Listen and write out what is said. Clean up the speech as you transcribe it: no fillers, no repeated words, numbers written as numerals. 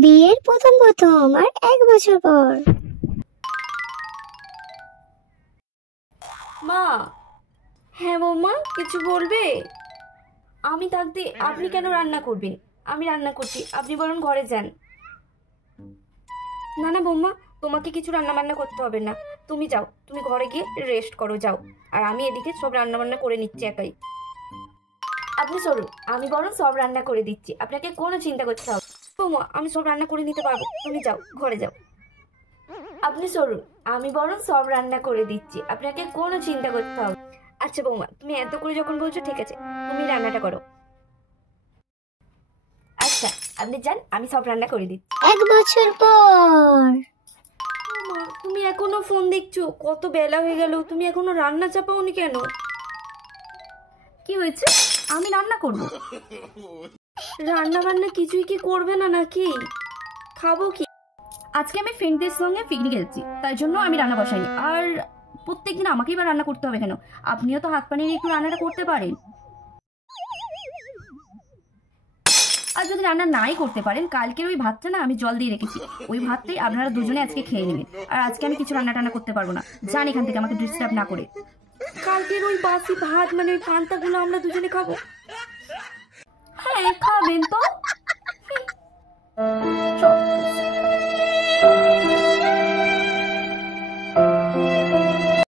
বিয়ের প্রথম প্রথম আর 1 বছর পর। মা। হ্যাঁ বৌমা, কিছু বলবে? আমি থাকতে আপনি কেন রান্না করবেন? আমি রান্না করছি, আপনি বরং ঘরে যান। না না বৌমা, তোমাকে কিছু রান্না বান্না করতে হবে না। তুমি যাও, তুমি ঘরে গিয়ে রেস্ট করো, যাও। আর আমি এদিকে সব রান্না বান্না করে নিচ্ছি একাই। আপনি চলুন, আমি বরং সব রান্না করে দিচ্ছি, আপনাকে কোনো চিন্তা করতে হবে। বৌমা, আমি সব রান্না করে নিতে পারবো, তুমি যাও, ঘরে যাও। আপনি চলুন, আমি বরং সব রান্না করে দিচ্ছি, আপনাকে কোনো চিন্তা করতে হবে। আচ্ছা বৌমা, তুমি এত করে যখন বলছো, ঠিক আছে, তুমি রান্নাটা করো। আচ্ছা, আপনি যান, আমি সব রান্না করে দিচ্ছি। 1 বছর পর। মা, তুমি এখনো ফোন দেখছো? কত বেলা হয়ে গেল, তুমি এখনো রান্না চাপাওনি কেন? কি হয়েছে? আমি রান্না করব? রান্না বান্না কিছুই কি করবে না নাকি? খাবো কি? আজকে আমি ফ্রেন্ডদের সঙ্গে পিকনিকে যাচ্ছি, তাই জন্য আমি রান্না বসাইনি। আর প্রত্যেকদিন আমাকেই বা রান্না করতে হবে কেন? আপনিও তো হাত পানির একটু রান্নাটা করতে পারেন। আর যদি রান্না নাই করতে পারেন, কালকের ওই ভাতটা না আমি জল দিয়ে রেখেছি, ওই ভাতটাই আপনারা দুজনে আজকে খেয়ে নেবেন। আর আজকে আমি কিছু রান্না টান্না করতে পারবো না, যান এখান থেকে, আমাকে ডিস্টার্ব না করে। কালকের ওই বাসি ভাত, মানে ওই পান্তাগুলো আমরা দুজনে খাবো? হ্যাঁ খাবেন তো,